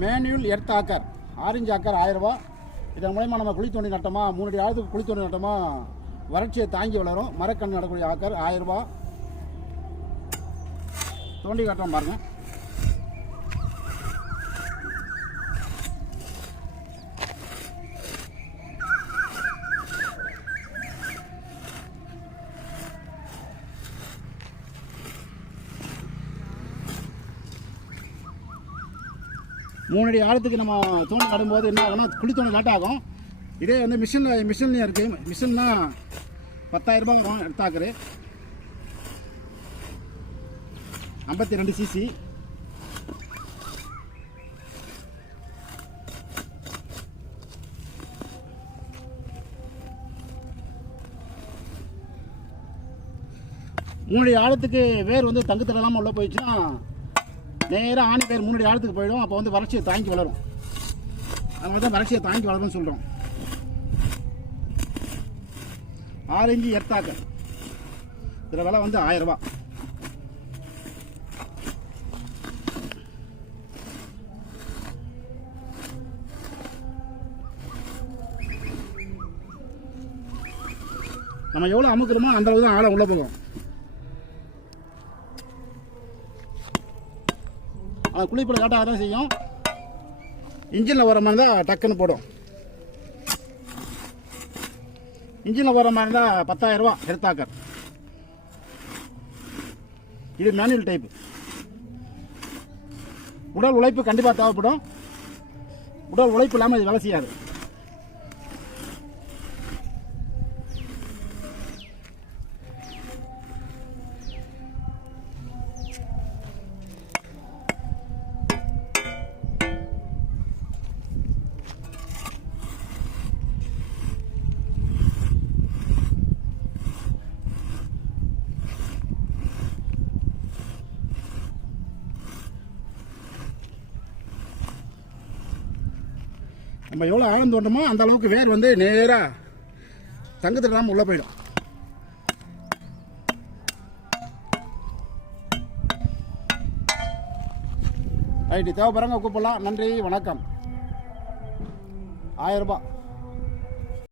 Manual earth ஆக்கர், orange ஆக்கர் 1000 ரூபா. இதன் மூலயமா நம்ம குழி தோண்டி நட்டோமா, 3 அடி ஆழத்துக்கு குழி தோண்டி நட்டோமா வறட்சியை தாங்கி வளரும். மரக்கன்று நடக்கூடிய ஆக்கர் 1000 ரூபா. தோண்டி காட்டுறோம் பாருங்கள். மூணு அடி ஆழத்துக்கு நம்ம தோண்டி நடும்போது என்ன ஆகும்னா குழி தோண்டி லேட் ஆகும். இதே வந்து மிஷின்லையும் இருக்குது. மிஷின்னா 10,000 ரூபாய் வரும். எடுத்தாக்குரு 52 cc. மூணு ஆழத்துக்கு வேர் வந்து தங்கு தடலாமல் உள்ள போயிடுச்சுன்னா நேராக ஆணி வேர் 3 அடி ஆழத்துக்கு போயிடும். அப்போ வந்து வறட்சியை தாங்கி வளரும். அதனால தான் வறட்சியை தாங்கி வளரும்னு சொல்கிறோம். ஆரஞ்சு எர்த்தாக்கர் இதில் விலை வந்து 1000 ரூபா. நம்ம எவ்வளோ அமுக்கிறோமோ அந்த அளவு தான் ஆழம் உள்ளே போகும். அது குழிப்பட லேட்டாக தான் செய்யும். இன்ஜினில் வர மாதிரி தான் டக்குன்னு போடும். இன்ஜினில் வர மாதிரி இருந்தால் 10,000 ரூபா எர்த்தாக்கர். இது மேனுவல் டைப்பு. உடல் உழைப்பு கண்டிப்பாக தேவைப்படும். உடல் உழைப்பு இல்லாமல் இது வேலை செய்யாது. நம்ம எவ்வளோ ஆழம் தோண்டமோ அந்த அளவுக்கு வேர் வந்து நேராக தங்கத்தில் இல்லாமல் உள்ளே போயிடும். ரைட்டு, தேவைப்படுறவங்க கூப்பிடலாம். நன்றி, வணக்கம். 1000 ரூபாய்.